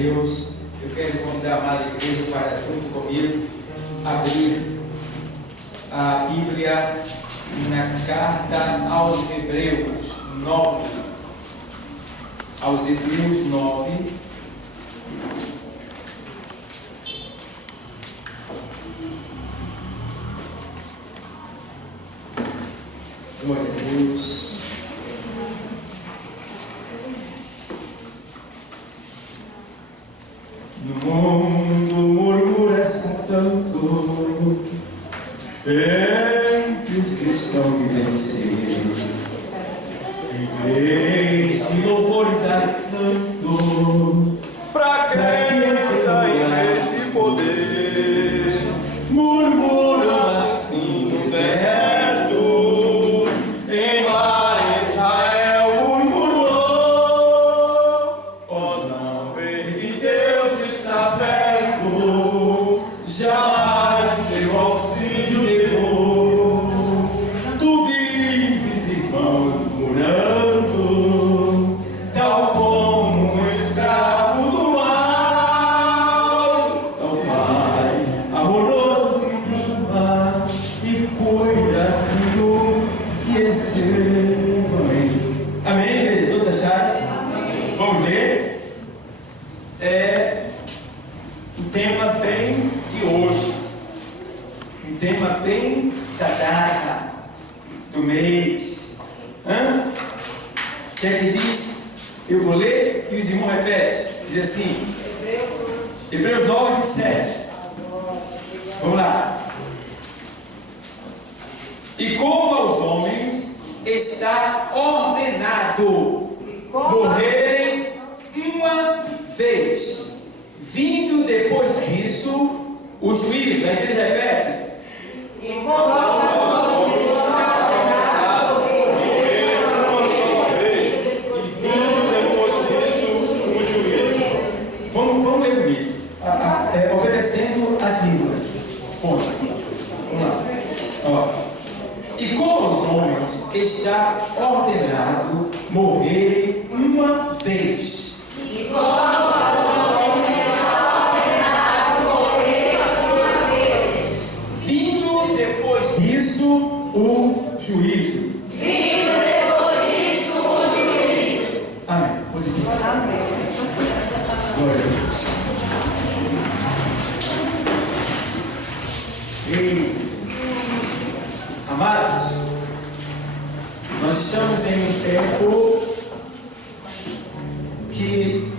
Deus. Eu quero convidar a amada igreja para, junto comigo, abrir a Bíblia na carta aos Hebreus 9. Aos Hebreus 9. Glória a Deus. No mundo murmura-se tanto entre os cristãos em si, em vez de louvores há tanto fraqueza em vez de poder. Murmuram assim no deserto, embora Israel murmurou. Oh, não vê que Deus está perto, jamais seu auxílio negou. Tu vives, irmão, murmurando, tal como um escravo do mal. Teu Pai amoroso te ama e cuida assim do que é seu. Amém. Amém, igreja? Todos acharam? Amém. Vamos ler? Um tema bem de hoje, um tema bem da data, do mês. O que é que diz? Eu vou ler e os irmãos repetem. Diz assim, Hebreus 9, 27. Vamos lá. E como aos homens está ordenado morrerem uma vez, vindo depois disso o juízo. A igreja repete. E como aos homens está ordenado morrerem uma só vez, e vindo depois disso o juízo. Vamos ler comigo. Obedecendo as vírgulas. Ponto. Vamos lá. Ó. E como aos homens está ordenado morrerem uma vez. E como aos homens está ordenado morrerem uma vez. Vindo depois disso o juízo. Vindo depois disso o juízo. Amém. Pode ser. Amém. Glória a Deus. E amados, nós estamos em um tempo que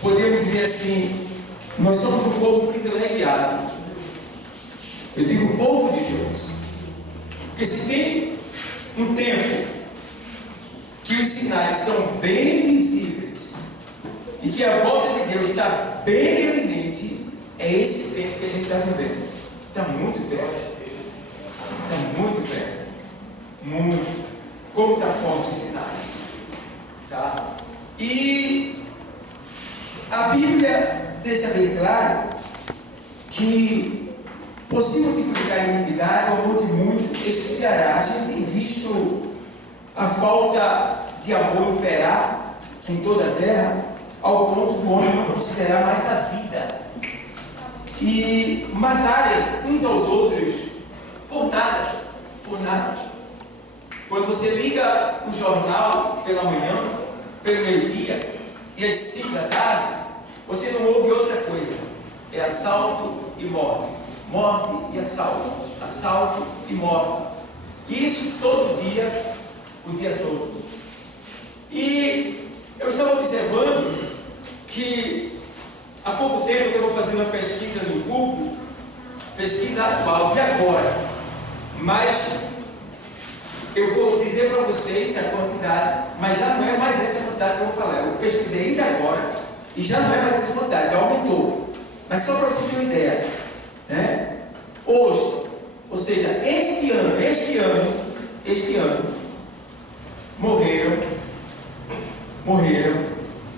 podemos dizer assim, nós somos um povo privilegiado. Eu digo povo de Deus, porque se tem um tempo que os sinais estão bem visíveis e que a volta de Deus está bem eminente, é esse tempo que a gente está vivendo. Está muito perto. Está muito perto. Muito. Como está forte os sinais. Tá? E a Bíblia deixa bem claro que por se multiplicar a iniquidade, o amor de muito esfriará. A gente tem visto a falta de amor imperar em toda a terra, ao ponto do homem não considerar mais a vida e matarem uns aos outros por nada, por nada. Quando você liga o jornal pela manhã, pelo meio-dia e às 5 da tarde, você não ouve outra coisa, é assalto e morte, morte e assalto, assalto e morte. Isso todo dia, o dia todo. E eu estava observando que há pouco tempo eu estava fazendo uma pesquisa no Google, pesquisa atual de agora, mas eu vou dizer para vocês a quantidade, mas já não é mais essa quantidade que eu vou falar. Eu pesquisei ainda agora e já não é mais essa quantidade, já aumentou. Mas só para você ter uma ideia, né? Hoje, ou seja, este ano, morreram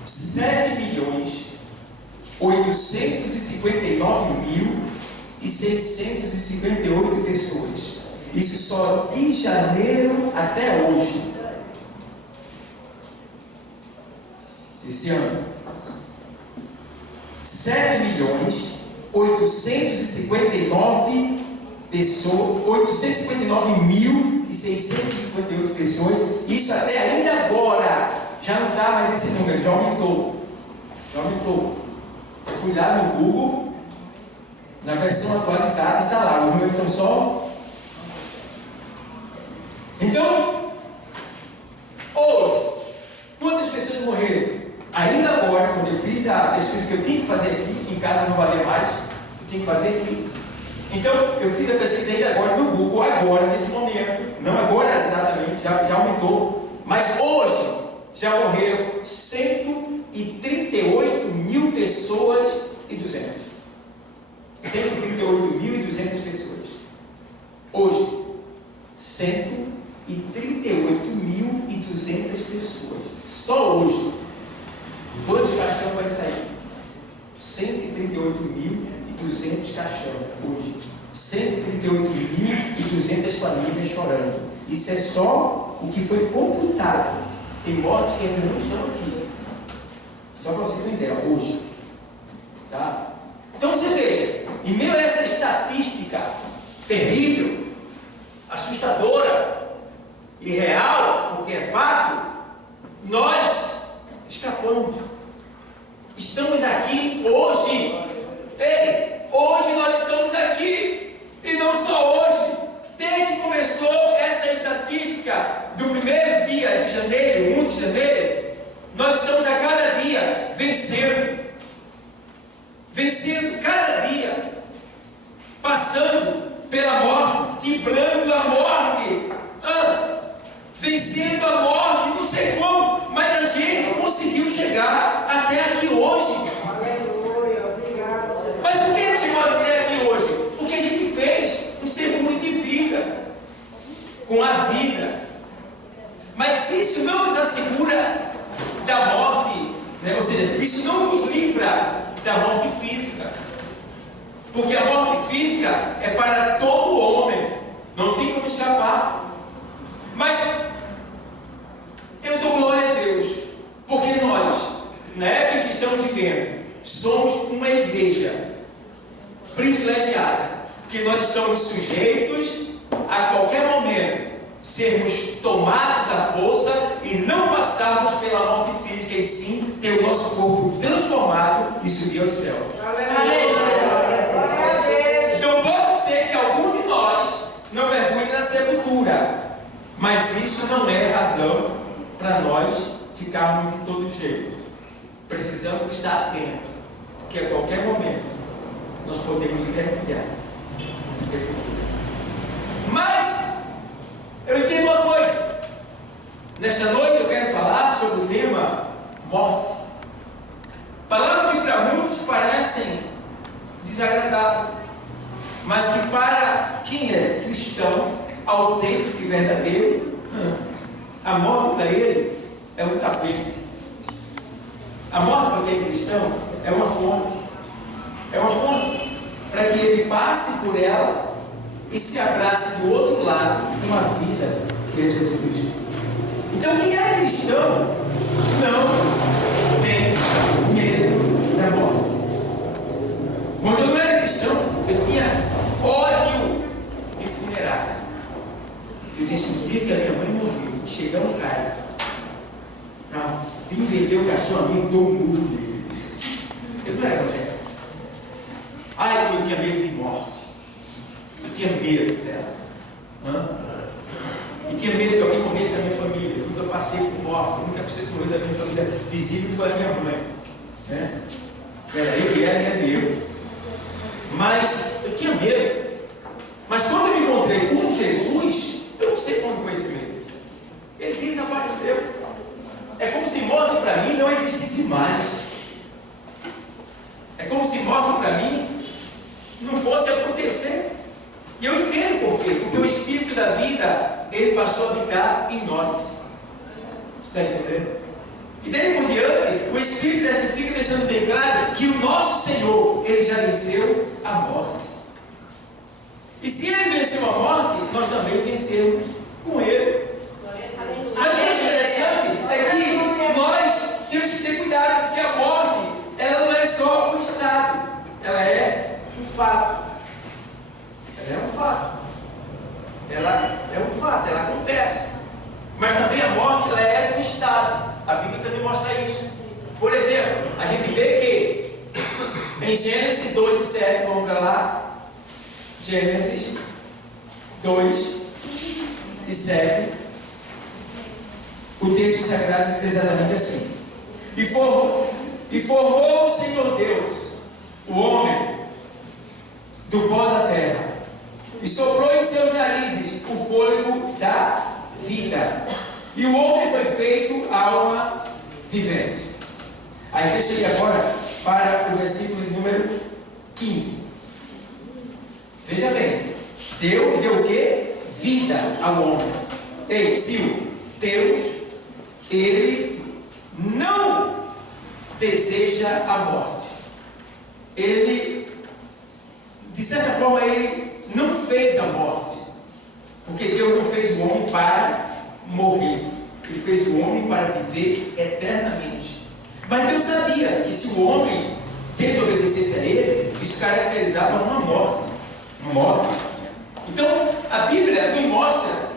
7.859.658 pessoas. Isso só de janeiro até hoje. Esse ano. 7.859.658 pessoas. Isso até ainda agora já não dá mais esse número, já aumentou. Já aumentou. Eu fui lá no Google, na versão atualizada está lá, os números estão só. Então, hoje, quantas pessoas morreram? Ainda agora, quando eu fiz a pesquisa que eu tinha que fazer aqui, em casa não valia mais, eu tinha que fazer aqui. Então, eu fiz a pesquisa ainda agora no Google, agora, nesse momento, não agora exatamente, já aumentou, mas hoje já morreram 138.000 pessoas e 200. 138.200 pessoas. Hoje, 138.200 pessoas. Só hoje. Quantos caixão vai sair? 138.200 caixão hoje. 138.200 famílias chorando. Isso é só o que foi computado. Tem mortes que ainda não estão aqui. Só para você ter uma ideia, hoje. Tá? Então você veja, em meio a essa estatística terrível, assustadora, irreal, porque é fato, nós escapamos. Estamos aqui hoje. Ei, hoje nós estamos aqui. E não só hoje. Desde que começou essa estatística do primeiro dia de janeiro, 1 de janeiro, nós estamos a cada dia vencendo. Vencendo cada dia. Passando pela morte, quebrando a morte. Vencendo a morte, não sei como, mas a gente conseguiu chegar até aqui hoje. Aleluia, obrigado. Mas por que chegou até aqui hoje? Porque a gente fez um seguro de vida com a vida. Mas isso não nos assegura da morte, né? Ou seja, isso não nos livra da morte física. Porque a morte física é para todo homem, não tem como escapar. Mas eu dou glória a Deus, porque nós, na época que estamos vivendo, somos uma igreja privilegiada, porque nós estamos sujeitos a qualquer momento sermos tomados à força e não passarmos pela morte física, e sim ter o nosso corpo transformado e subir aos céus. Então pode ser que algum de nós não mergulhe na sepultura, mas isso não é razão para nós ficarmos de todo jeito. Precisamos estar atentos, porque a qualquer momento nós podemos mergulhar na sepultura. Mas eu entendo uma coisa. Nesta noite eu quero falar sobre o tema morte. Palavras que para muitos parecem desagradáveis, mas que para quem é cristão, autêntico e verdadeiro, a morte para ele é um tapete. A morte para quem é cristão é uma ponte. É uma ponte para que ele passe por ela e se abrace do outro lado de uma vida que é Jesus. Então quem é cristão não tem medo da morte. Quando eu não era cristão, eu tinha ódio de funerária. Eu disse, o dia que a minha mãe morreu, chegar um cara, vim vender o caixão a mim, eu dou um murro nele. Eu disse assim, eu não era evangélico. Ai, como eu tinha medo de morte. Eu tinha medo dela. E tinha medo que alguém morresse da minha família. Eu nunca passei por morte, nunca passei por morrer da minha família. Visível foi a minha mãe. Né? Era eu e ela, era eu. Mas eu tinha medo. Mas quando eu me encontrei com Jesus, eu não sei quando foi esse medo. Ele desapareceu. É como se morte para mim não existisse mais. É como se morte para mim não fosse acontecer. E eu entendo por quê. Porque o Espírito da vida, ele passou a habitar em nós. Está entendendo? E daí por diante, o Espírito fica deixando bem claro que o nosso Senhor, ele já venceu a morte. E se ele venceu a morte, nós também vencemos com ele. Mas o mais interessante é que nós temos que ter cuidado, porque a morte, ela não é só um estado Em Gênesis 2 e 7, vamos para lá. Gênesis 2 e 7. O texto sagrado diz exatamente assim: E formou o Senhor Deus o homem do pó da terra, e soprou em seus narizes o fôlego da vida, e o homem foi feito alma vivente. Aí deixa eu ir agora para o versículo de número 15. Veja bem, Deus deu o que? Vida ao homem. Ei, Sil, Deus, Ele não deseja a morte. Ele, de certa forma, Ele não fez a morte, porque Deus não fez o homem para morrer, Ele fez o homem para viver eternamente. Mas Deus sabia que se o homem desobedecesse a Ele, isso caracterizava uma morte. Então, a Bíblia nos mostra,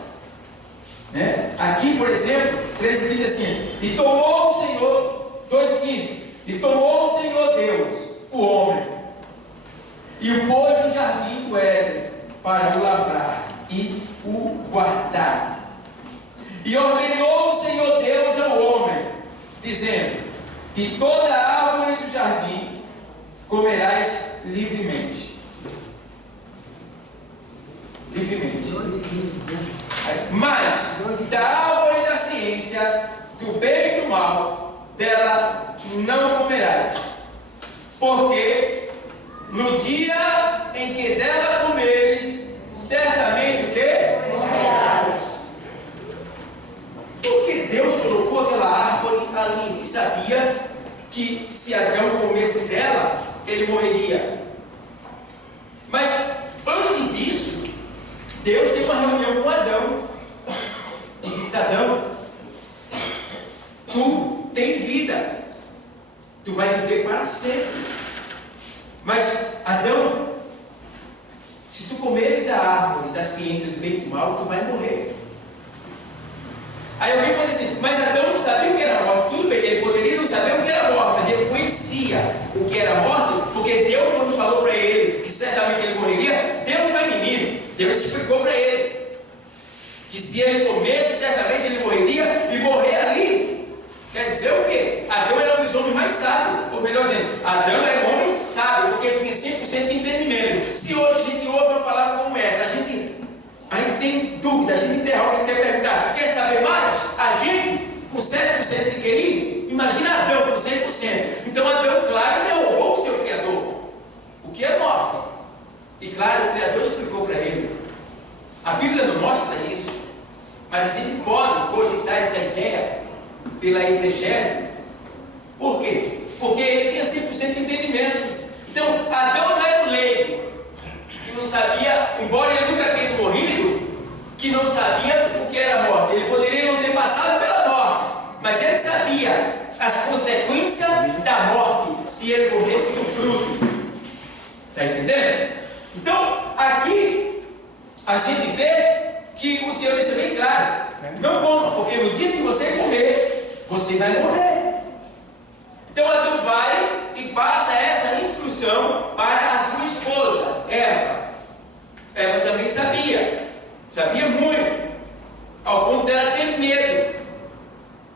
né? Aqui, por exemplo, 13 diz assim: E tomou o Senhor, 2,15, e tomou o Senhor Deus o homem, e o pôs no jardim do Éden, para o lavrar e o guardar. E ordenou o Senhor Deus ao homem, dizendo: De toda árvore do jardim comerás livremente. Mas da árvore da ciência, do bem e do mal, dela não comerás, porque no dia em que dela comeres, certamente o quê? Morrerás. Porque Deus colocou aquela árvore ali, se sabia que se Adão comesse dela, ele morreria. Mas antes disso, Deus tem uma reunião com Adão e disse: Adão, tu tens vida, tu vai viver para sempre. Mas Adão, se tu comeres da árvore da ciência do bem e do mal, tu vai morrer. Aí alguém pode dizer assim: mas Adão não sabia o que era morte. Tudo bem, ele poderia não saber o que era morte, mas ele conhecia o que era morte, porque Deus, quando falou para ele que certamente ele morreria, Deus não é menino. Deus explicou para ele que se ele comesse, certamente ele morreria, e morrer ali quer dizer o quê? Adão era um dos homens mais sábios, ou melhor dizendo, Adão era um homem sábio, porque ele tinha 100% de entendimento. Se hoje a gente ouve uma palavra como essa, a gente tem dúvida, a gente interroga, a gente quer perguntar, quer saber mais? A gente, com 7% de QI, imagina Adão com 100%. Então Adão, claro, derrubou o seu Criador, o que é morte. E claro, o Criador explicou para ele. A Bíblia não mostra isso, mas a gente pode cogitar essa ideia pela exegese. Por quê? Porque ele tinha 100% de entendimento. Então, Adão não era um leigo, que não sabia, embora ele nunca tenha morrido, que não sabia o que era morte. Ele poderia não ter passado pela morte, mas ele sabia as consequências da morte se ele comesse do fruto. Está entendendo? Então, aqui a gente vê que o Senhor deixa bem claro: não coma, porque no dia que você comer, você vai morrer. Então Adão vai e passa essa instrução para a sua esposa, Eva. Eva também sabia muito, ao ponto dela ter medo.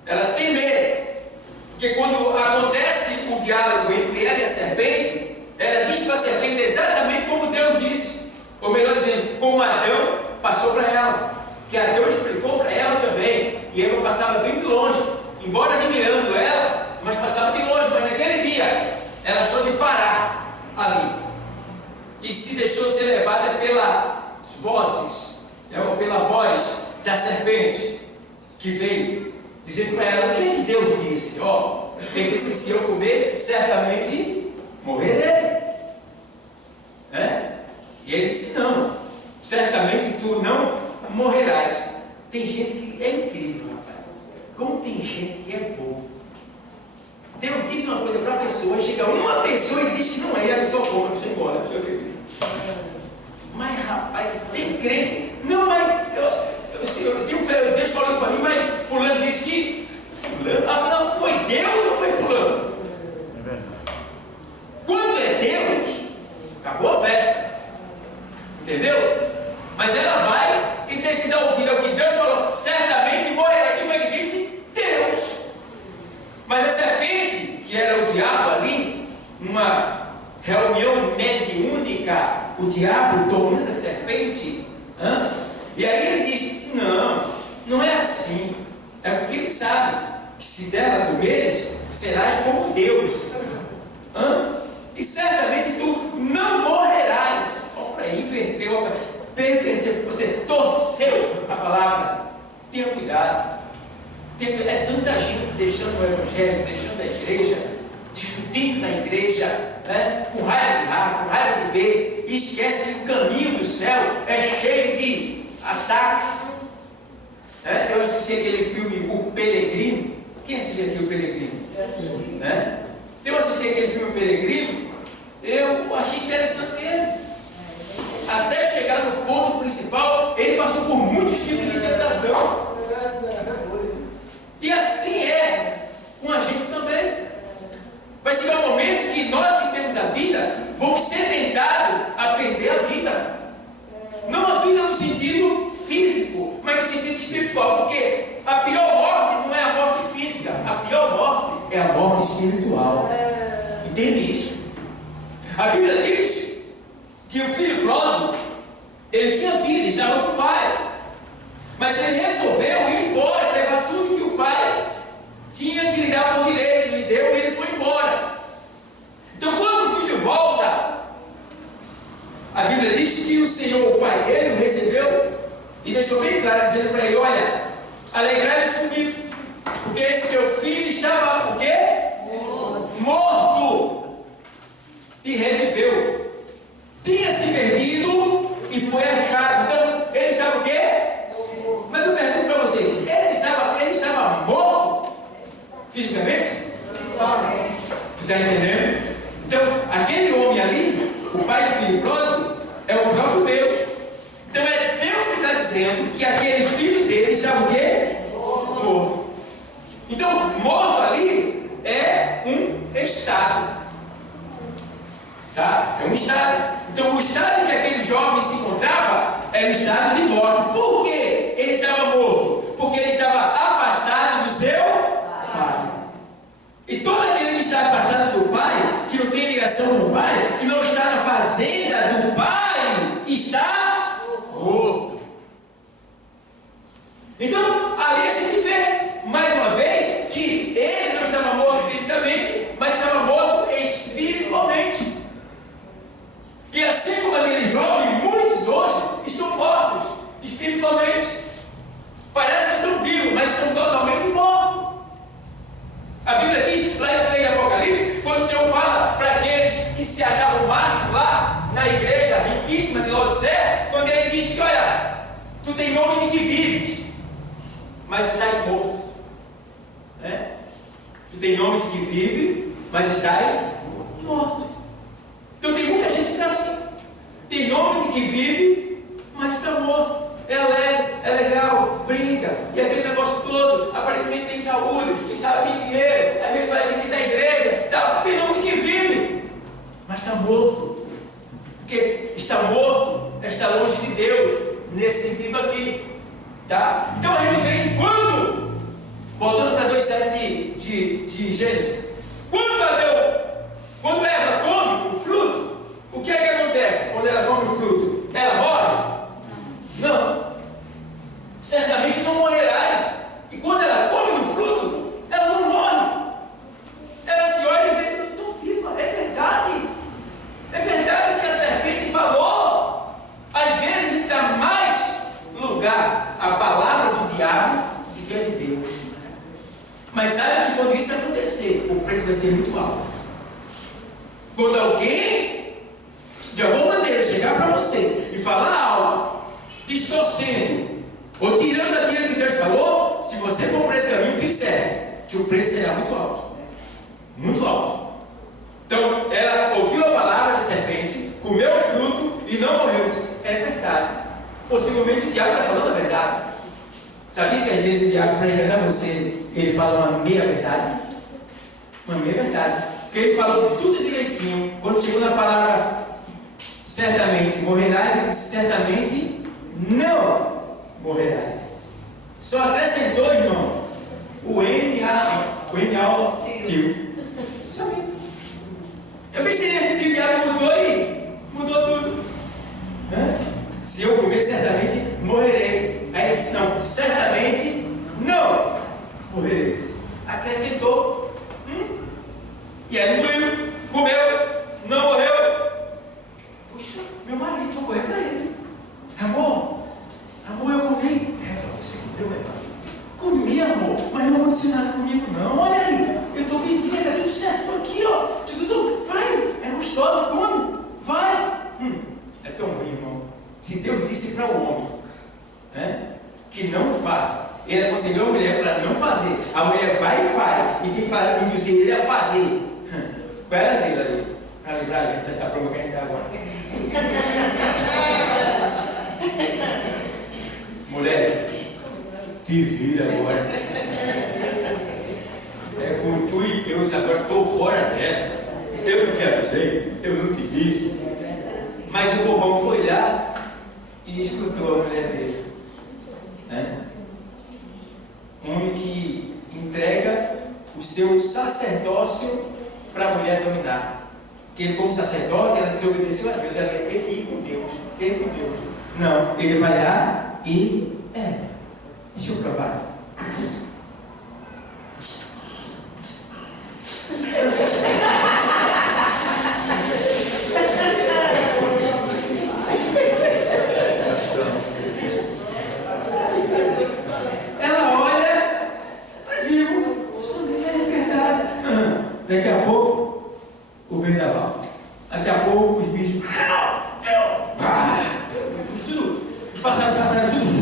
Ela tem medo, porque quando acontece o diálogo entre ela e a serpente, ela diz para a serpente exatamente como Deus disse, ou melhor dizendo, como Adão passou para ela, que Adão explicou para ela também, e Eva passava bem de longe, embora admirando ela, mas passava de longe. Mas naquele dia ela achou de parar ali e se deixou ser levada pelas vozes, ou pela voz da serpente que veio dizendo para ela: o que é que Deus disse? Ele disse que se eu comer, certamente morrerei. E ele disse: não, certamente tu não morrerás. Tem gente que é incrível, rapaz. Como tem gente que é boa. Deus diz uma coisa para a pessoa, chega uma pessoa e diz que não é, e a pessoa compra, a pessoa embora, a pessoa acredita. Mas rapaz, tem crente. Não, mas Deus falou isso para mim, mas fulano disse que fulano, afinal, foi Deus ou foi fulano? Quando é Deus, reunião mediúnica, o diabo tomando a serpente. E aí ele diz: não é assim. É porque ele sabe que se dela comeres, serás como Deus. E certamente tu não morrerás. Vamos para aí, inverteu, perverteu, você torceu a palavra. Tenha cuidado. É tanta gente deixando o evangelho, deixando a igreja, discutindo na igreja, com raiva de A, com raiva de B, e esquece que o caminho do céu é cheio de ataques. Eu assisti aquele filme O Peregrino. Quem assistiu aqui O Peregrino? Então eu assisti aquele filme O Peregrino, eu achei interessante ele. Até chegar no ponto principal, ele passou por muitos tipos de tentação. E assim é com a gente também. Vai chegar um momento que nós que temos a vida, vamos ser tentados a perder a vida. Não a vida no sentido físico, mas no sentido espiritual. Porque a pior morte não é a morte física. A pior morte é a morte espiritual. Entende isso? A Bíblia diz que o filho pródigo, ele tinha filho, estava com o pai. Mas ele resolveu ir embora, levar tudo que o pai tinha que lhe dar por direito, lhe deu, e ele foi embora. Então, quando o filho volta, a Bíblia diz que o Senhor, o pai dele, o recebeu e deixou bem claro, dizendo para ele: olha, alegrai-vos comigo, porque esse teu filho estava o quê? Morto. E reviveu. Tinha se perdido e foi achado. Então, ele estava o quê? Mas eu pergunto para vocês, ele estava morto fisicamente? Tu está entendendo? Então, aquele homem ali, o pai do filho pródigo, é o próprio Deus. Então é Deus que está dizendo que aquele filho dele estava o quê? Morto. Então, morto ali é um estado. Tá? É um estado. Então, o estado em que aquele jovem se encontrava era o estado de morte. Por quê? Ele estava morto. Porque ele estava afastado do seu pai. E todo aquele que está afastado do pai, que não tem ligação com o pai, que não está na fazenda do pai, está morto. Então, ali a gente vê, mais uma vez, que ele não estava morto fisicamente, mas estava morto espiritualmente. E assim como aquele jovem, muitos hoje estão mortos espiritualmente. Parece que estão vivos, mas estão totalmente mortos. A Bíblia diz, lá em Apocalipse, quando o Senhor fala para aqueles que se achavam machos lá na igreja riquíssima de Laodiceia, quando ele diz que, olha, tu tem nome de que vives, mas estás morto. Tu tem nome de que vive, mas estás morto. Então tem muita gente que está assim. Tem nome de que vive, mas está morto. É alegre, é legal, brinca, e aquele negócio todo, aparentemente tem saúde, quem sabe tem dinheiro, às vezes vai visitar a igreja, tal. Tem nome de que vive, mas está morto. Porque está morto, está longe de Deus, nesse sentido aqui. Tá? Então a gente vê que quando, voltando para 2,7 de Gênesis, quando Eva come o fruto, o que é que acontece quando ela come o fruto? Ela morre? Não. Certamente não morrerás. E quando ela come o fruto, ela não morre. Ela se olha e vê: eu estou viva. É verdade. É verdade que a serpente falou. Às vezes dá mais lugar à palavra do diabo do que a de Deus. Mas sabe que quando isso acontecer, o preço vai ser muito alto. Quando alguém, de alguma maneira, chegar para você e falar algo, distorcendo ou tirando aquilo que Deus falou, se você for por esse caminho, fique certo que o preço será muito alto. Muito alto. Então, ela ouviu a palavra da serpente, comeu o fruto e não morreu. É verdade. Possivelmente o diabo está falando a verdade. Sabia que às vezes o diabo, para enganar você, ele fala uma meia verdade? Uma meia verdade. Porque ele falou tudo direitinho. Quando chegou na palavra certamente morrerás, ele disse: certamente não morrerás. Só acrescentou, irmão, o N-A-O-T-I-O. Somente. Eu pensei que o diabo mudou e mudou tudo. Se eu comer, certamente morrerei. Aí ele disse: não, certamente não morrereis. Acrescentou. E aí engoliu, comeu, não morreu. Puxa, meu marido, vou correr para ele. Amor, eu comi. Eva, você comeu, Eva? Comi, amor, mas não aconteceu nada comigo, não. Olha aí, eu estou vivinha, está tudo certo. Estou aqui, ó. Tudo, vai, é gostoso, come, vai. É tão ruim, irmão. Se Deus disse para o homem, que não faça, ele aconselhou a mulher para não fazer. A mulher vai e faz, e fica induzir ele a fazer. Qual era dele ali? Para livrar a gente dessa prova que a gente está agora. Mulher, te vira agora. É com tu e Deus agora. Estou fora dessa. Eu não quero dizer, eu não te disse. Mas o bobão foi lá e escutou a mulher dele. Um homem que entrega o seu sacerdócio para a mulher dominar. Porque ele, como sacerdote, ela desobedeceu a Deus. Ela ia ter que ir com Deus, Não, ele vai lá e deixa eu provar. Ela olha, está vivo. É verdade. Daqui a pouco, o vendaval. Daqui a pouco, os bichos. Os passarinhos,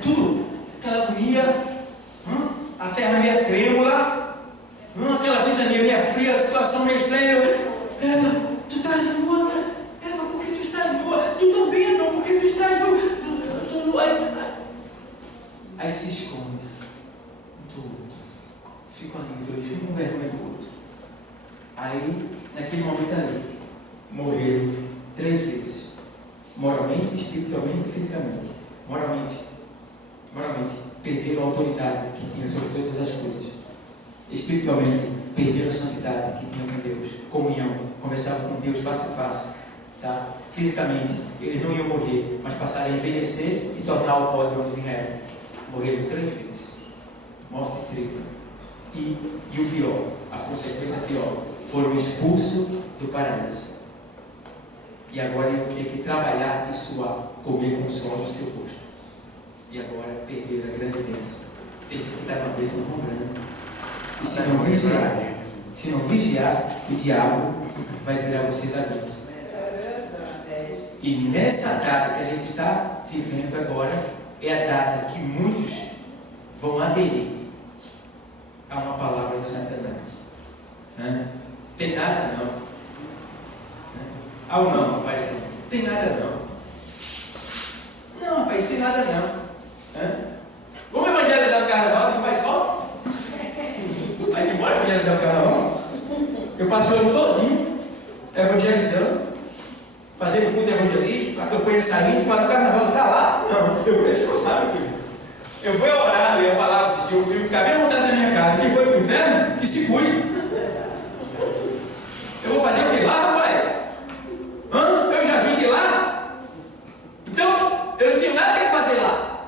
tudo. Aquela agonia, a terra meio trêmula, aquela ventania meio fria, a situação meio estranha. Eva, tu estás nua? Eva, por que tu estás nua? Tu também, não, por que tu estás nua? Estou nua. Aí se esconde um do outro. Ficam ali dois, um com vergonha do outro. Aí, naquele momento ali, morreram 3 vezes. Moralmente, espiritualmente e fisicamente. Moralmente, perderam a autoridade que tinha sobre todas as coisas. Espiritualmente, perderam a santidade que tinha com Deus. Comunhão, conversavam com Deus face a face. Tá? Fisicamente, eles não iam morrer, mas passaram a envelhecer e tornar o pó de onde vieram. Morreram 3 vezes. Morte tripla. E o pior, a consequência pior, foram expulsos do paraíso. E agora iam ter que trabalhar e suar, comer com o suor no seu rosto. E agora perderam a grande bênção. Tem que estar uma bênção tão grande. E se não vigiar, o diabo vai tirar você da bênção. E nessa data que a gente está vivendo agora, é a data que muitos vão aderir a uma palavra de Satanás. Tem nada não. Ou não, rapaz, tem nada não. Não, rapaz, tem nada não. Vamos evangelizar no carnaval, tem mais sol? Vai embora evangelizar no carnaval? Eu passo o ano todinho evangelizando, fazendo culto de evangelismo, a campanha saindo, para o carnaval estar lá. Não, eu vou responsável, filho. Eu vou orar, ler a palavra, assistir o filme, ficar bem à vontade na minha casa. Quem foi para o inferno, que se cuide. Eu vou fazer o que lá, rapaz? Eu já vim de lá. Então, eu não tenho nada que fazer lá.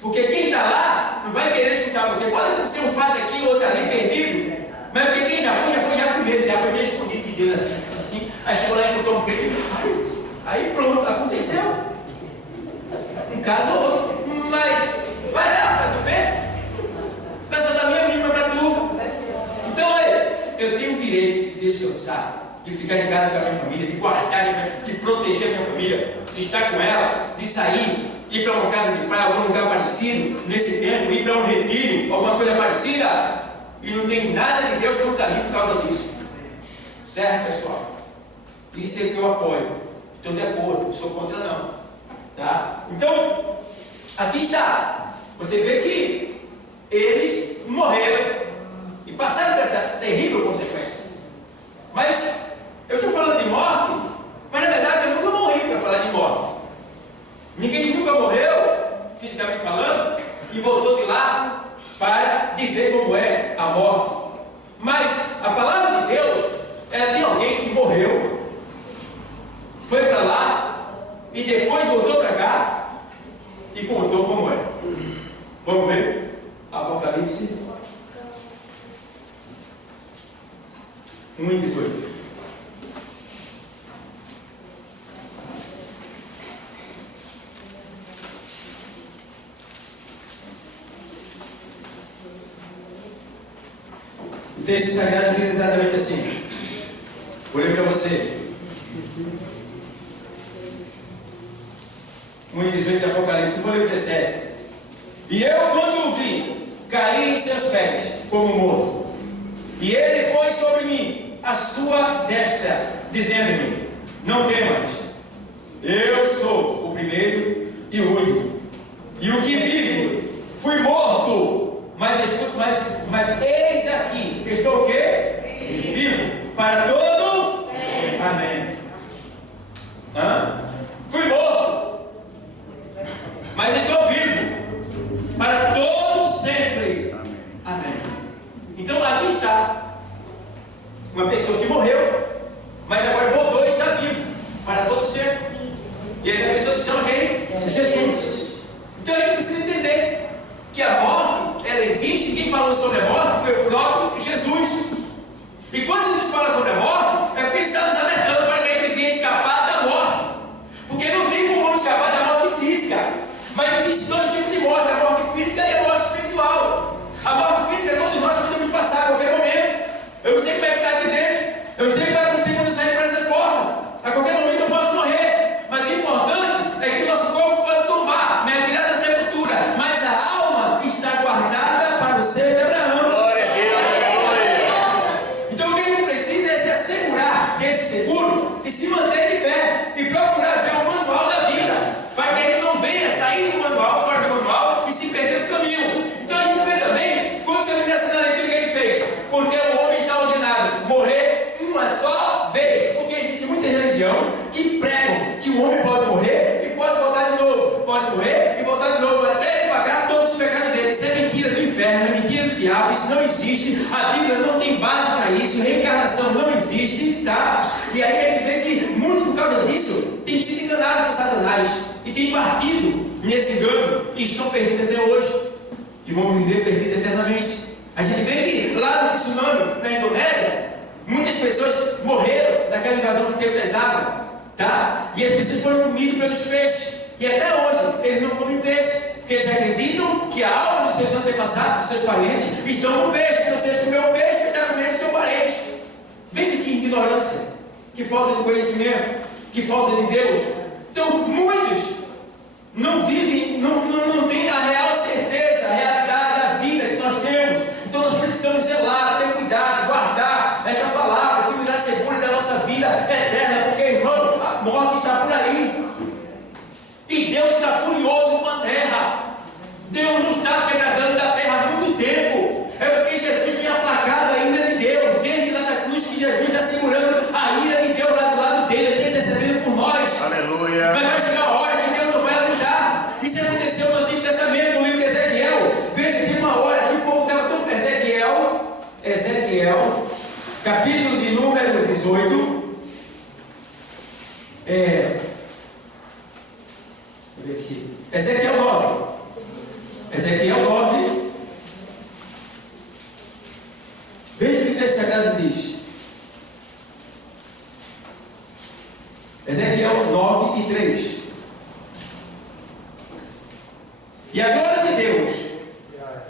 Porque quem está lá não vai querer escutar você. Pode acontecer um fato aqui, outro ali, perdido. Mas porque quem já foi com medo, já foi meio escondido de Deus assim. Aí chegou lá e encontrou um preto. Aí pronto, aconteceu. Um caso ou outro. Mas vai lá para tu ver. Peça da minha mínima para tu. Então, olha, eu tenho o direito de descansar, de ficar em casa com a minha família, de guardar, de proteger a minha família, de estar com ela, de sair, ir para uma casa de praia, algum lugar parecido, nesse tempo, ir para um retiro, alguma coisa parecida. E não tem nada de Deus contra mim por causa disso. Certo, pessoal? Isso é que eu apoio. Estou de acordo, não sou contra não. Tá? Então, aqui está. Você vê que eles morreram e passaram dessa terrível consequência. Mas eu estou falando de morte, mas na verdade eu nunca morri para falar de morte. Ninguém nunca morreu, fisicamente falando, e voltou de lá para dizer como é a morte. Mas a palavra de Deus 1:18. O texto sagrado diz exatamente assim. Vou ler para você. 1:18 de Apocalipse, vou ler o 17. E eu, quando o vi, caí em seus pés, como morto. E ele pôs sobre mim a sua destra, dizendo-me: não temas, eu sou o primeiro e o último, e o que vive. Fui morto, mas eis aqui, estou o quê? Vivo, para todo. Amém. Fui morto, mas estou vivo, para todo sempre. Amém. Então aqui está uma pessoa que morreu, mas agora voltou e está vivo, para todo sempre. E essa pessoa se chama quem? Jesus. Então a gente precisa entender que a morte, ela existe. Quem falou sobre a morte foi o próprio Jesus. E quando Jesus fala sobre a morte, é porque ele está nos alertando para que a gente venha escapar da morte. Porque não tem como escapar da morte física. Mas existem dois tipos de morte: a morte física e a morte espiritual. A morte física todos nós podemos passar a qualquer momento. Eu não sei como é que está aqui dentro. Eu não sei o que vai acontecer quando eu sair para essas portas. A qualquer momento eu posso morrer. Mas o importante é que o nosso corpo pode tombar, mergulhar na sepultura, mas a alma está guardada para o seio de Abraão. Glória a Deus. Então o que a gente precisa é se assegurar desse seguro e se manter de pé e procurar ver o manual da vida, para que a gente não venha sair do manual, fora do manual e se perder no caminho. Então a gente vê também, quando você fizer assim na leitura que a gente fez, porque o homem está ordenado morrer uma só vez. Porque existe muita religião que pregam que o homem pode morrer e pode voltar de novo, pode morrer e voltar de novo até ele pagar todos os pecados dele. Isso é mentira do inferno, é mentira do diabo, isso não existe. A Bíblia não tem base para isso, reencarnação não existe, tá? E aí a gente vê que muitos, por causa disso, têm sido enganados por Satanás e têm partido nesse engano e estão perdidos até hoje e vão viver perdidos eternamente. A gente vê que lá no tsunami, na Indonésia, muitas pessoas morreram naquela invasão que teve das águas, tá? E as pessoas foram comidas pelos peixes. E até hoje eles não comem peixe, porque eles acreditam que a alma dos seus antepassados, dos seus parentes, estão no peixe. Então, se eles comeram o peixe, ele está comendo o seu parente. Veja que ignorância, que falta de conhecimento, que falta de Deus. Então, muitos não vivem, não têm a real certeza, a realidade da vida que nós temos. Então nós precisamos zelar, ter cuidado, guardar essa palavra que nos assegura da nossa vida eterna, porque, irmão, a morte está por aí. E Deus está furioso com a terra. Deus não está se agradando da terra há muito tempo. É porque Jesus tem aplacado a ira de Deus, desde lá da cruz, que Jesus está segurando a ira de Deus lá do lado dele, ele está intercedendo por nós. Aleluia. Mas vai chegar a hora que Deus não vai aguentar. Isso aconteceu no Antigo Testamento, no livro de Ezequiel. Veja que uma hora que o povo estava tão... Ezequiel, capítulo de número 18. Deixa eu ver aqui. Ezequiel 9. Ezequiel 9. Veja o que o texto sagrado diz. Ezequiel 9 e 3. E a glória de Deus,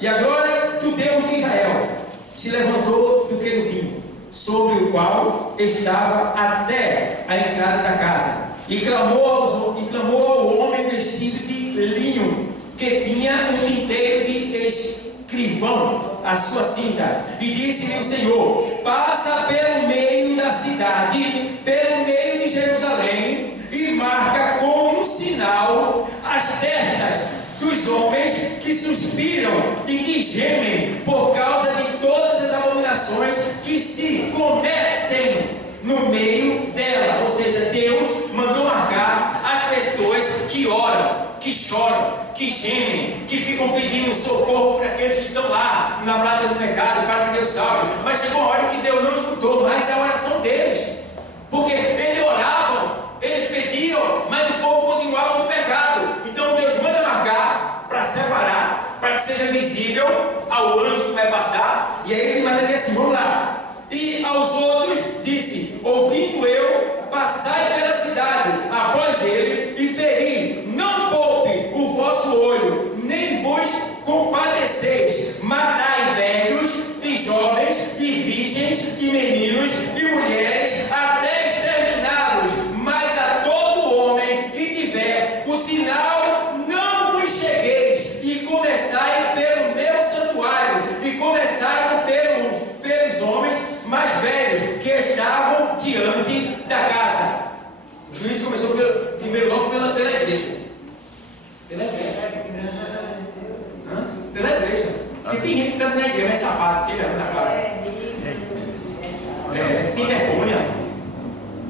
e a glória do Deus de Israel, se levantou do querubim, sobre o qual estava até a entrada da casa, e clamou ao homem vestido de linho, que tinha um tinteiro de escrivão à sua cinta, e disse-lhe o Senhor: passa pelo meio da cidade, pelo meio de Jerusalém, e marca como um sinal as testas dos homens que suspiram e que gemem por causa de todas as abominações que se cometem no meio dela. Ou seja, Deus mandou marcar as pessoas que oram, que choram, que gemem, que ficam pedindo socorro por aqueles que estão lá na prática do pecado, para que Deus salve. Mas chegou uma hora que Deus não escutou mais a oração deles, porque eles oravam, eles pediam, mas o povo continuava no pecado. Então Deus manda marcar para separar, para que seja visível ao anjo que vai passar. E aí ele manda aqui assim: vamos lá. E aos outros disse: ouvindo eu, passai pela cidade após ele e feri, não poupe o vosso olho, nem vos compadeceis, matai velhos e jovens e virgens e meninos e mulheres, até exterminá-los, mas a todo homem que tiver o sinal não vos chegueis, e começai pelo meu santuário, e começaram pelos homens mais velhos que estavam diante da casa. O juízo começou primeiro logo pela igreja. Pela igreja. Pela igreja. Porque tem gente que está na igreja, mas é safado, tem vergonha na cara. É sem vergonha.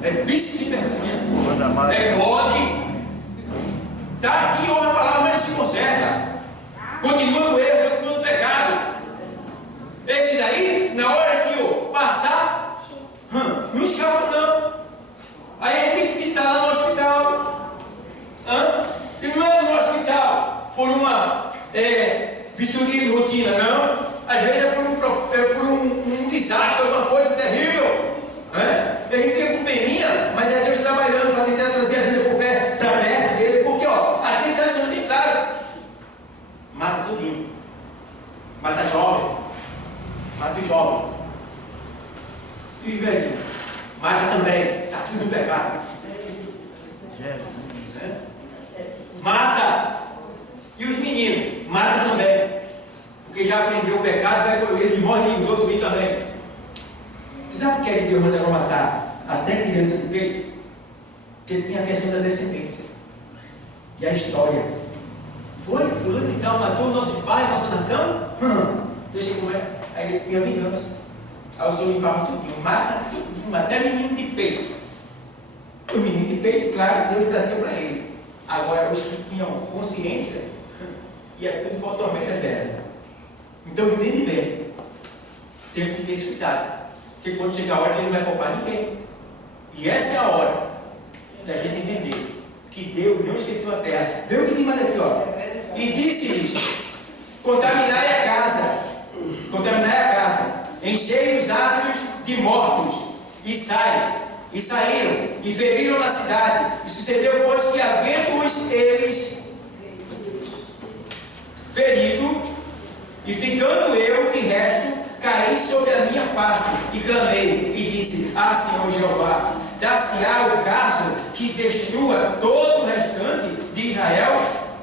É bicho sem vergonha. É bode. Está aqui, ouve a palavra, mas não se conserta. Continua no erro, continua no pecado. Esse daí, na hora que eu passar, não escapa não. Aí a gente tem que visitar lá no hospital. E não é no hospital por uma vistoria de rotina, não. Às vezes é por um desastre, alguma coisa terrível. E a gente fica com peninha, mas é Deus trabalhando para tentar trazer a vida para perto dele. Porque aqui ele está deixando bem claro: mata tudinho, mata jovem, mata o jovem, e o velhinho, mata também, está tudo no pecado. Mata, e os meninos, mata também, porque já aprendeu o pecado, vai com ele, morre e os outros vêm também. Você sabe por que Deus manda para matar até criança de peito? Porque tem a questão da descendência e a história. Fulano então matou nossos pais, nossa nação? Deixa como é. Aí tem a vingança. Aí o Senhor limpava tudinho, mata tudinho, até menino de peito. O menino de peito, claro, Deus trazia para ele. Agora, os que tinham consciência, ia tudo para o tormento eterno. Então, entende bem. Temos que ter esse cuidado. Porque quando chegar a hora, Ele não vai poupar ninguém. E essa é a hora da gente entender que Deus não esqueceu a terra. Vê o que tem mais aqui, E disse-lhes: contaminai a casa, enchei os átrios de mortos, e saíram, e feriram na cidade. E sucedeu, pois, que havendo-os eles ferido, e ficando eu de resto, caí sobre a minha face, e clamei, e disse: Senhor Jeová, dar-se-á o caso que destrua todo o restante de Israel,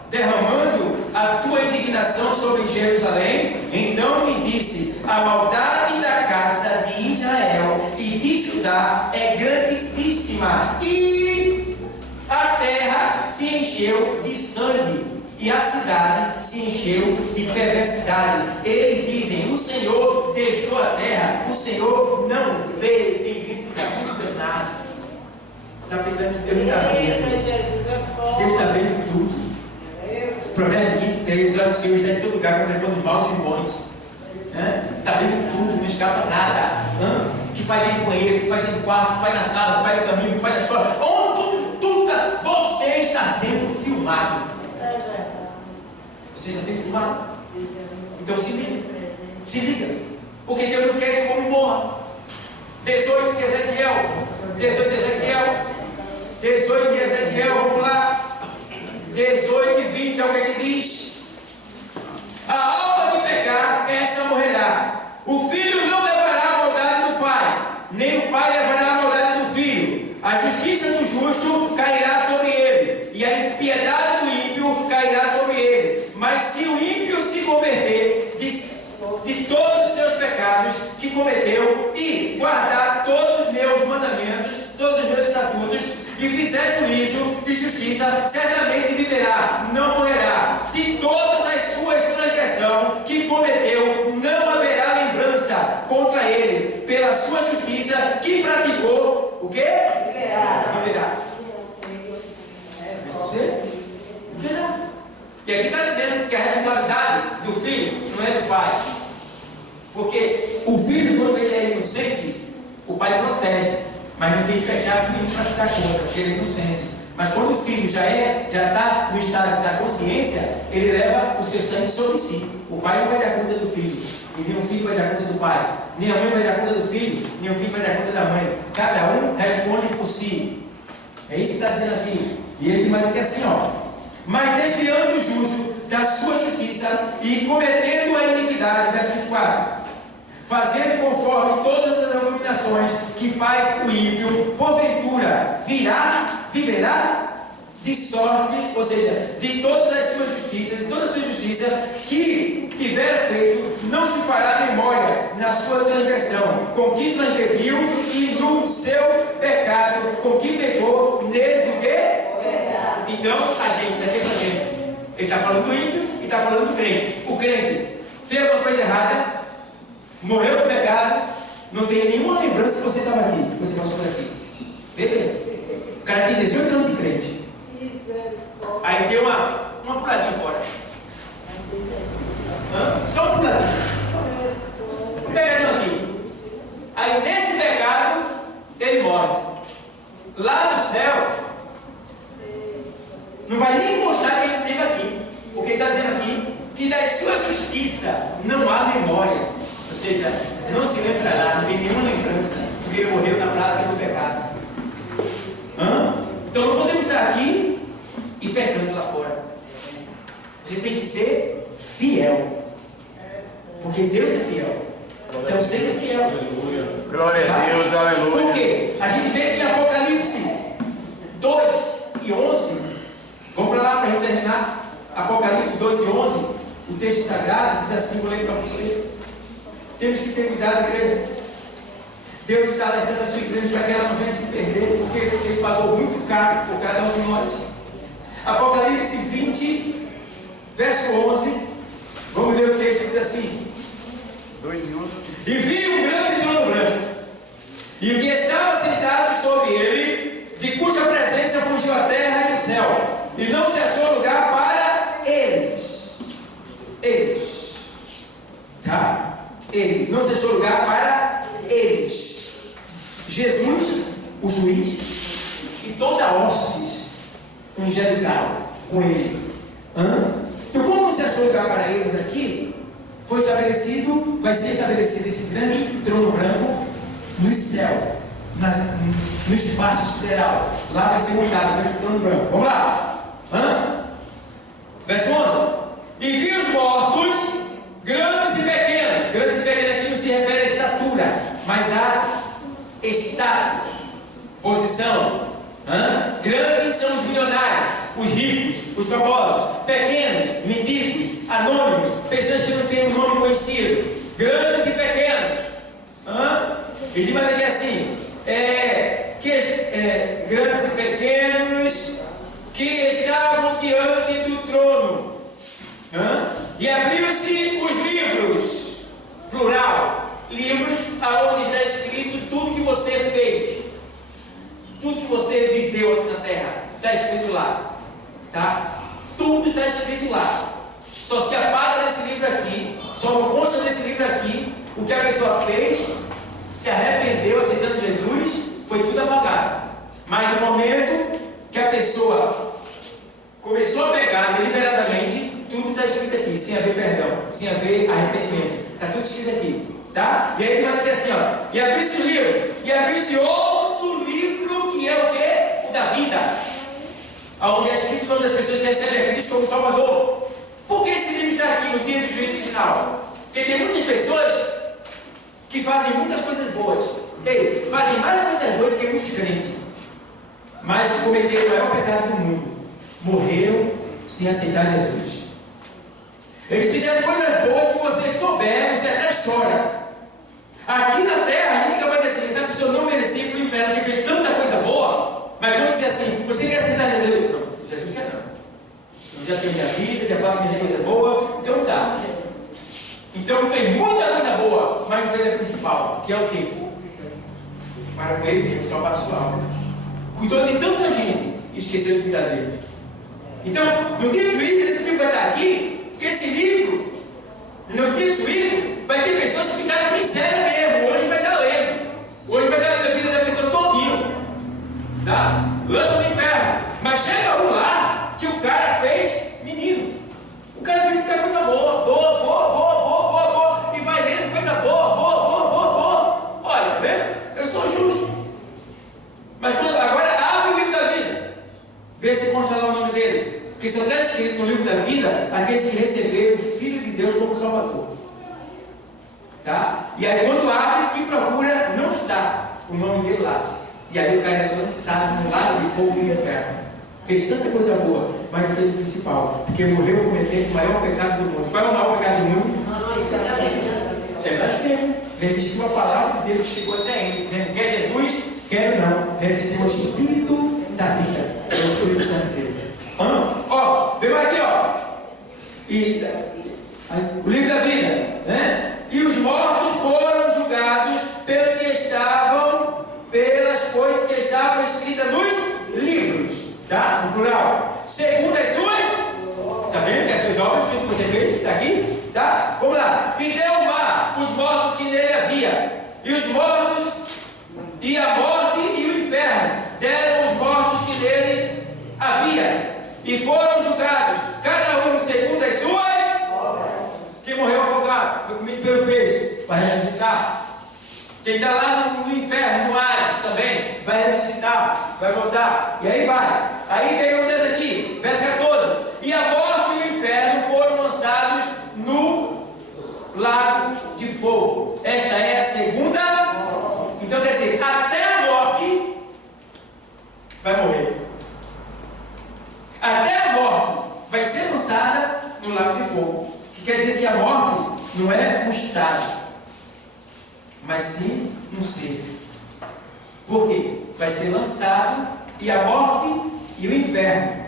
derramando a tua indignação sobre Jerusalém? Então me disse: a maldade da casa de Israel e de Judá é grandíssima, e a terra se encheu de sangue, e a cidade se encheu de perversidade. Eles dizem: o Senhor deixou a terra, o Senhor não veio. Tem gente que está muito danado, está pensando que Deus não está vendo. Deus está vendo tudo. O provérbio diz que os olhos do Senhor estão em todo lugar, contemplando os maus e os bons. Está vendo tudo, não escapa nada. Que faz dentro do banheiro, que faz dentro do quarto, que faz na sala, que faz no caminho, que faz na escola. Onde tudo está, você está sendo filmado. Você está sendo filmado. Então se liga. Se liga. Porque Deus não quer que o homem morra. 18 de Ezequiel. 18 de Ezequiel, vamos lá. 18 e 20 é o que ele diz: a alma que pecar, essa morrerá. O filho não levará a maldade do pai, nem o pai levará a maldade do filho. A justiça do justo cairá sobre ele, e a impiedade do ímpio cairá sobre ele. Mas se o ímpio se converter de todos os seus pecados que cometeu, e guardar todos os meus mandamentos, todos os meus estatutos, e fizer juízo e justiça, certamente viverá, não morrerá. De todas as suas transgressões que cometeu, não haverá lembrança contra ele. Pela sua justiça que praticou, o quê? Viverá. Você? Viverá. E aqui está dizendo que a responsabilidade do filho não é do pai. Porque o filho, quando ele é inocente, o pai protege. Mas não tem pecado nenhum para se dar conta, porque ele é inocente. Mas quando o filho já está no estágio da consciência, ele leva o seu sangue sobre si. O pai não vai dar conta do filho. E nem o filho vai dar conta do pai, nem a mãe vai dar conta do filho, nem o filho vai dar conta da mãe. Cada um responde por si. É isso que está dizendo aqui. E ele diz mais aqui assim, ó. Mas desviando o justo da sua justiça e cometendo a iniquidade, verso 24, fazendo conforme todas as abominações que faz o ímpio, porventura viverá de sorte, ou seja, de todas as suas justiças, de toda a sua justiça que tiver feito, não se fará memória na sua transgressão, com que transgrediu, e no seu pecado, com que pecou, neles o quê? Então, a gente, isso aqui é pra gente. Ele está falando do ímpio e está falando do crente. O crente fez alguma coisa errada, morreu no pecado, não tem nenhuma lembrança que você estava aqui, que você passou por aqui. Vê bem. O cara tem 18 anos de crente. Aí deu uma puladinha fora. Só um puladinho. Um pegadinho aqui. Aí nesse pecado, ele morre. Lá no céu, não vai nem mostrar que ele teve aqui. Porque está dizendo aqui que da sua justiça não há memória. Ou seja, não se lembrará, não tem nenhuma lembrança, porque ele morreu na prática do pecado. Então não podemos estar aqui e pecando lá fora. Você tem que ser fiel, porque Deus é fiel. Então seja fiel. Glória a Deus, aleluia. Por quê? A gente vê que em Apocalipse 2 e 11, vamos para lá para eu terminar. Apocalipse 2 e 11, o texto sagrado diz assim, vou ler para você. Temos que ter cuidado, igreja. Deus está alertando a sua igreja para que ela não venha se perder, porque Ele pagou muito caro por cada um de nós. Apocalipse 20, verso 11. Vamos ler o texto que diz assim: 2 e 11. E vi um grande trono branco, e o que estava sentado sobre ele, de cuja presença fugiu a terra e o céu, e não se achou lugar para eles. Tá? Ele não se achou lugar para eles. Jesus, o juiz, e toda a hostes angelical com ele. Então, como não se achou lugar para eles aqui, foi estabelecido, vai ser estabelecido esse grande trono branco no céu, no espaço sideral. Lá vai ser montado o grande trono branco. Vamos lá. Verso 11. E vi os mortos, grandes e pequenos. Grandes e pequenos aqui não se refere à estatura, mas a status, posição. Grandes são os milionários, os ricos, os famosos. Pequenos, mendigos, anônimos, pessoas que não têm um nome conhecido. Grandes e pequenos. Ele vai dizer assim: grandes e pequenos que estavam diante do trono. E abriu-se os livros, plural, livros aonde está escrito tudo que você fez, tudo que você viveu aqui na terra, está escrito lá, tá? Tudo está escrito lá. Só se apaga desse livro aqui, só não consta desse livro aqui o que a pessoa fez, se arrependeu aceitando Jesus, foi tudo apagado. Mas no momento que a pessoa começou a pecar deliberadamente, tudo está escrito aqui, sem haver perdão, sem haver arrependimento. Está tudo escrito aqui, tá? E aí ele vai dizer assim, ó: e abriu-se o livro, e abriu-se outro livro, que é o quê? O da vida, onde é escrito o nome das pessoas que recebem a Cristo como Salvador. Por que esse livro está aqui no dia do juízo final? Porque tem muitas pessoas que fazem muitas coisas boas, fazem mais coisas boas do que muitos crentes, mas cometeram o maior pecado do mundo, morreram sem aceitar Jesus. Eles fizeram coisas boas que você souber, você até chora. Aqui na terra, a gente vai dizer assim: essa pessoa não merecia ir para o inferno, porque fez tanta coisa boa. Mas quando dizer assim, você quer aceitar Jesus? Não, Jesus quer não. Eu já tenho minha vida, já faço minhas coisas boas, então tá. Então fez muita coisa boa, mas não fez a principal, que é o quê? Para com ele mesmo, salvar a sua alma. Cuidou de tanta gente e esqueceu de cuidar dele. Então, no dia do juízo, esse livro vai estar aqui. Porque esse livro, no dia do juízo, vai ter pessoas que ficaram em miséria mesmo. Hoje vai estar lendo. Hoje vai estar lendo a vida da pessoa todinha. Tá? Lança no inferno. Mas chega um lá que o cara fez menino. O cara fez muita coisa boa. E vai ler Vê se consta lá o nome dele. Porque só está escrito no livro da vida aqueles que receberam o Filho de Deus como Salvador. Tá? E aí quando abre e procura, não está o nome dele lá. E aí o cara é lançado no lago de fogo do inferno. Fez tanta coisa boa, mas não fez o principal. Porque morreu cometendo o maior pecado do mundo. Qual é o maior pecado do mundo? É blasfêmia. Resistiu à palavra de Deus que chegou até ele, dizendo: quer Jesus? Quero não. Resistiu ao Espírito da vida. É o Espírito Santo de Deus. Ó, vem mais aqui, ó. O livro da vida, né? E os mortos foram julgados pelas coisas que estavam escritas nos livros, tá? No plural. Segundo as suas, tá vendo que as suas obras, tudo que você fez, que está aqui, tá? Vamos lá. E deu o mar os mortos que nele havia, e os mortos, e a morte e o inferno deram os mortos que neles havia, e foram julgados, cada um segundo as suas. Quem morreu afogado, foi comido pelo peixe, vai ressuscitar. Quem está lá no inferno, no Hades também, vai ressuscitar, vai voltar. E aí vai. Aí o que acontece aqui? Verso 14. E a morte e o inferno foram lançados no lago de fogo. Esta é a segunda. Então quer dizer, até a morte vai morrer. Até a morte vai ser lançada no lago de fogo. Que quer dizer que a morte não é um estado, mas sim um ser. Por quê? Vai ser lançado, e a morte e o inferno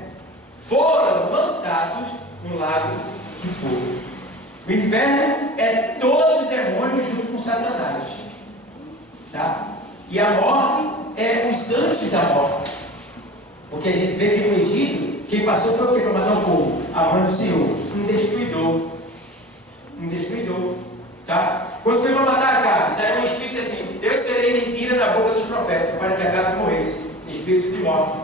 foram lançados no lago de fogo. O inferno é todos os demônios junto com Satanás, tá? E a morte é os anjos da morte. Porque a gente vê que no Egito, quem passou foi o que? Para matar o povo, a mãe do Senhor, um destruidor. Um destruidor. Tá? Quando foi para matar Acabe, saiu um espírito assim: eu serei mentira na boca dos profetas, para que Acabe morresse. Espírito de morte.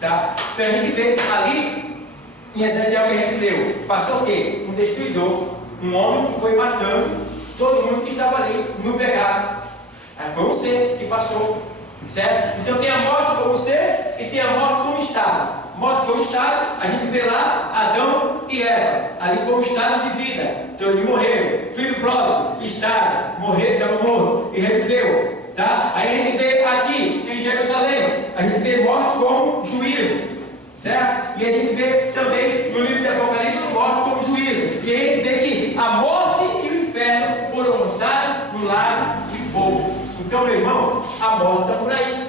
Tá? Então a gente vê ali, em Ezequiel que a gente leu, passou o quê? Um destruidor, um homem que foi matando todo mundo que estava ali no pecado. Aí foi um ser que passou, certo? Então tem a morte como ser e tem a morte como estado. Morte como estado, a gente vê lá Adão e Eva. Ali foi um estado de vida. Então eles morreram. Filho pródigo, estado, morreu, estava morto e reviveu. Tá? Aí a gente vê aqui em Jerusalém, a gente vê morte como juízo, certo? E a gente vê também no livro de Apocalipse morte como juízo. E aí a gente vê que a morte e o inferno foram lançados no lago de fogo. Então, meu irmão, a morte está por aí.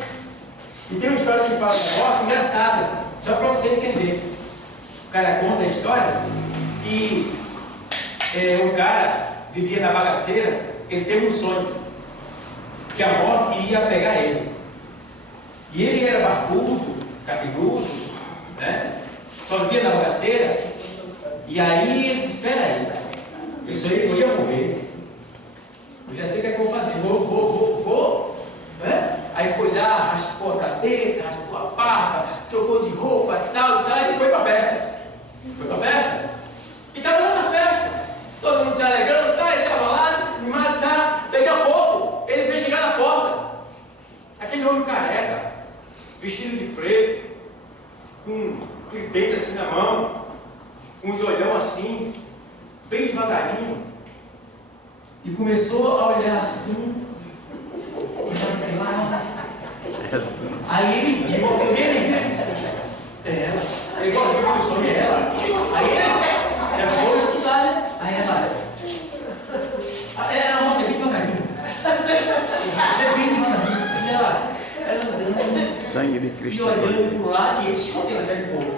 E tem uma história que fala da morte engraçada, só para você entender. O cara conta a história que o cara vivia na bagaceira, ele teve um sonho que a morte ia pegar ele. E ele era barbudo, cabeludo, né? Só vivia na bagaceira. E aí ele disse: espera aí, eu ia morrer. Eu já sei o que é que eu vou fazer. Vou, né? Aí foi lá, raspou a cabeça, raspou a barba, trocou de roupa, tal, e foi para a festa. Foi para a festa. E estava lá na festa. Todo mundo se alegrando, tá? Ele estava lá, animado, tá? Daqui a pouco, ele veio chegar na porta. Aquele homem careca, vestido de preto, com um tridente assim na mão, com os olhão assim, bem devagarinho. E começou a olhar assim. Aí ele viu, ela. Ele gosta de ver o sonho dela. Aí ela foi estudar, né? Aí ela morre bem devagarinho. É bem devagarinho. E ela andando. Sangue de Cristo. E olhando para o lado, e ele se escondendo naquele povo.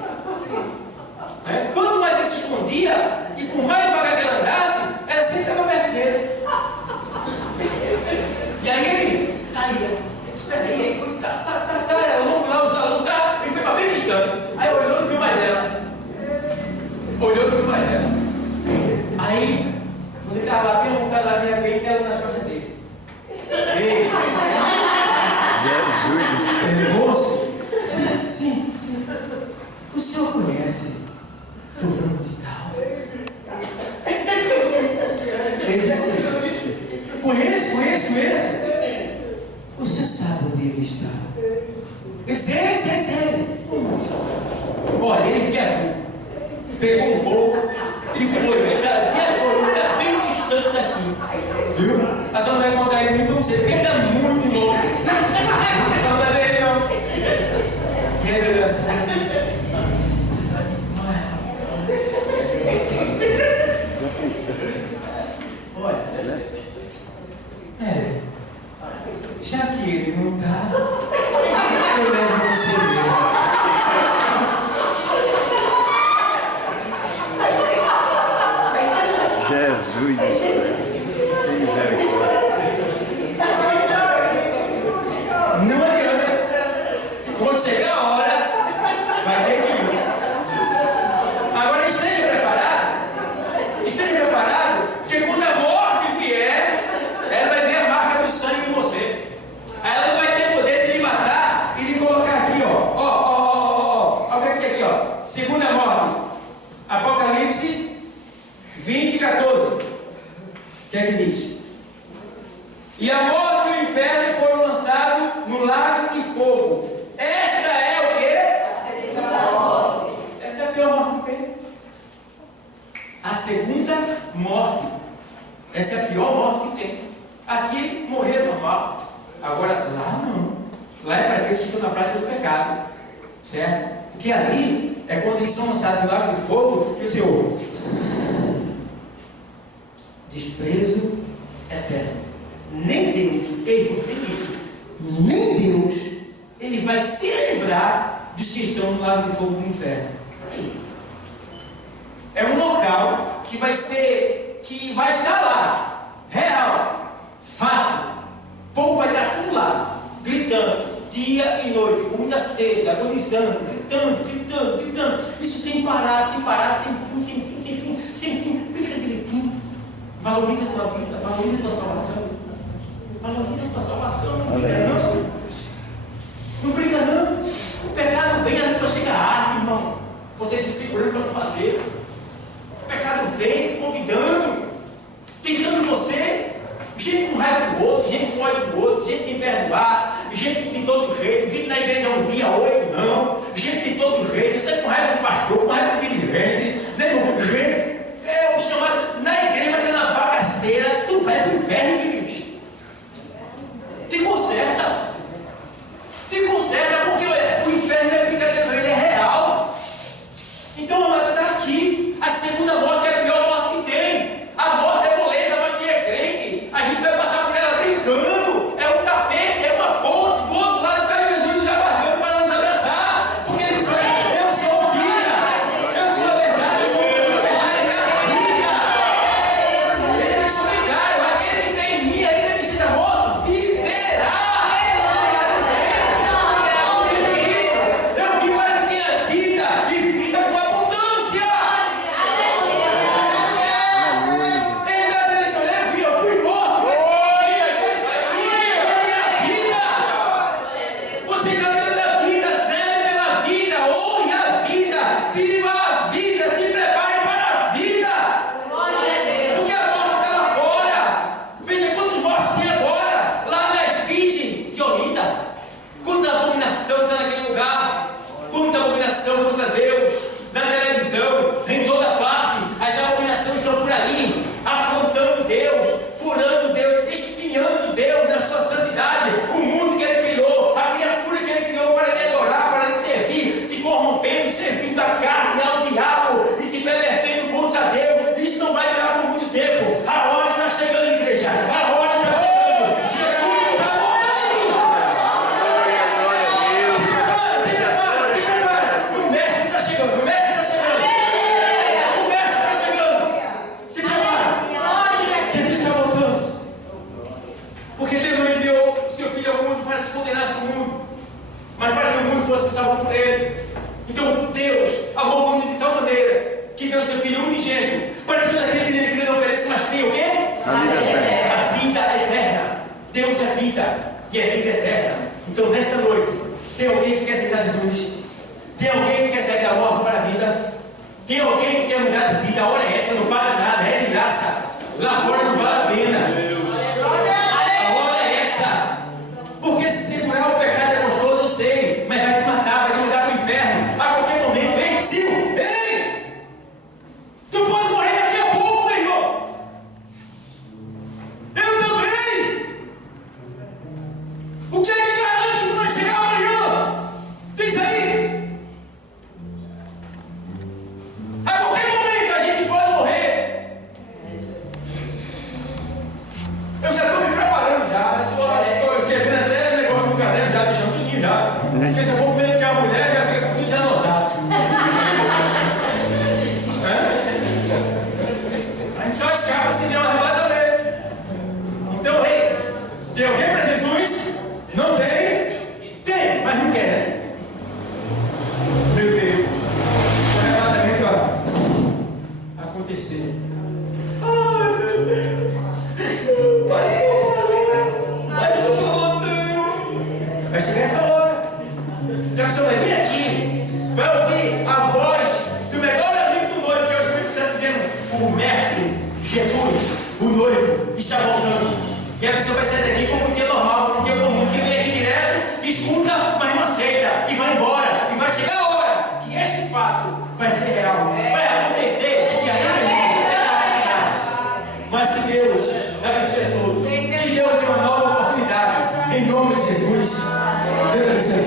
Quanto mais ele se escondia, e por mais devagar que ela andasse, ela sempre estava perto dele. E aí ele saía. Espera aí, aí foi era longo lá, os alunos, ele foi para bem distante. Aí olhou e não viu mais ela. Aí, quando ele estava lá bem montado lá, de repente, ela nas costas dele. Ei! Moço! Sim. O senhor conhece fulano de tal? Ele disse: conheço. Você sabe onde ele está? Sei. Olha, ele viajou, pegou um voo, ele foi, viajou, ele está bem distante daqui, viu? A senhora não vai encontrar ele nem tão cedo, porque ele está muito longe. A senhora não vai ver ele não. E ele olhou assim e disse: olha, já que ele não está, eu levo você mesmo. Jesus do céu, que misericórdia. Não adianta. Quando chegar a hora, vai ter que ir. Agora esteja preparado, porque quando a morte vier, ela vai ver a marca do sangue em você. Aí ela não vai ter poder de lhe matar e lhe colocar aqui, ó. Olha o que é aqui, ó. Segunda morte. Apocalipse 20:14. O que é que diz? E a morte e o inferno foram lançados no lago de fogo. Esta é o quê? A segunda morte. Essa é a pior morte que tem. A segunda morte. Essa é a pior morte que tem. Aqui morrer é normal. Agora lá não. Lá é para aqueles que estão na prática do pecado. Certo? Porque ali é quando eles são lançados no lago de fogo e o Senhor. Desprezo eterno. Nem Deus, nem isso, nem Deus, ele vai se lembrar dos que estão no lago de fogo do inferno. Aí. É um local que vai estar lá, real, fato. O povo vai estar tudo lá, gritando, dia e noite, com muita sede, agonizando, gritando. Isso sem parar, sem fim. Pensa direitinho. Valoriza a tua vida, valoriza a tua salvação. Valoriza a tua salvação, não brinca não. Não brinca não. O pecado vem ali para chegar arde, irmão. Você se segurando para não fazer. O pecado vem te convidando, tentando você. Gente com raiva do outro, gente com ódio do outro, gente sem perdoar, gente de todo jeito, vindo na igreja um dia, 8 não, gente de todo jeito, até com raiva do pastor, com raiva do dirigente, gente. É o chamado, na igreja, mas na bagaceira, tu vai pro inferno, filhos. Te conserta, porque olha, o inferno não é brincadeira, ele é real. Então, amado, está aqui. A segunda morte é a pior morte que tem. A morte é moleza para quem é crente. A gente vai passar por ela brincando. É um tapete, é uma ponte. Do outro lado está Jesus nos aguardando para nos abraçar. Porque ele diz: eu sou a vida, eu sou a verdade, eu sou a verdade, é a vida. Ele deixou bem claro: aquele que crê em mim, ainda que esteja morto, viverá. Eu vim para que tenha vida e vida com abundância. Ele está dizendo que eu fui morto, você está dentro da vida, zele pela vida, honre a vida, viva a vida, se prepare para a vida. Porque a morte está lá fora. Veja quantos mortos tem agora, lá nas virgens de Olinda. Quanta abominação está naquele lugar, quanta abominação contra Deus, na televisão, em toda parte. As abominações estão por aí, afrontando Deus, furando Deus, espinhando Deus na sua santidade, o mundo que Ele criou, a criatura que Ele criou para Ele adorar, para Ele servir, se corrompendo, servindo a carne, ao diabo e se pervertendo contra Deus. Isso não vai durar por muito tempo. A hora está chegando, igreja, a hora está chegando. Jesus está voltando. Te prepara. O mestre está chegando. O mestre está chegando. Te prepara. Jesus está voltando. Porque Deus não enviou seu Filho ao mundo para que condenasse o mundo, mas para que o mundo fosse salvo por Ele. Então Deus amou o mundo de tal maneira que deu seu Filho unigênito, para que todo aquele que nele crê não pereça, mas tenha o quê? A vida eterna. A vida eterna. Deus é vida e é vida eterna. Então nesta noite, tem alguém que quer aceitar Jesus? Tem alguém que quer sair da morte para a vida? Tem alguém que quer mudar de vida? A hora é essa, não paga nada, é de graça. Lá fora não vale a pena. A hora é essa. Porque se segurar o pecado é gostoso, eu sei, mas vai te matar, vai te mandar para o inferno. Porque se eu for primeiro que a mulher, já fica com tudo já anotado. A gente só escapa se der uma arrebatamento. Então, ei, tem alguém para Jesus? Não tem? Tem, mas não quer, né? Meu Deus, o arrebatamento vai acontecer. Ai, meu Deus. Pastor falou tanto. Vai chegar essa hora. Então você vai vir aqui, vai ouvir a voz do melhor amigo do noivo, que é o Espírito Santo dizendo: o Mestre, Jesus, o noivo, está voltando. E a pessoa vai sair daqui como um dia normal, como um dia comum, porque vem aqui direto, escuta, mas não aceita, e vai embora. E vai chegar a hora que este fato vai ser real.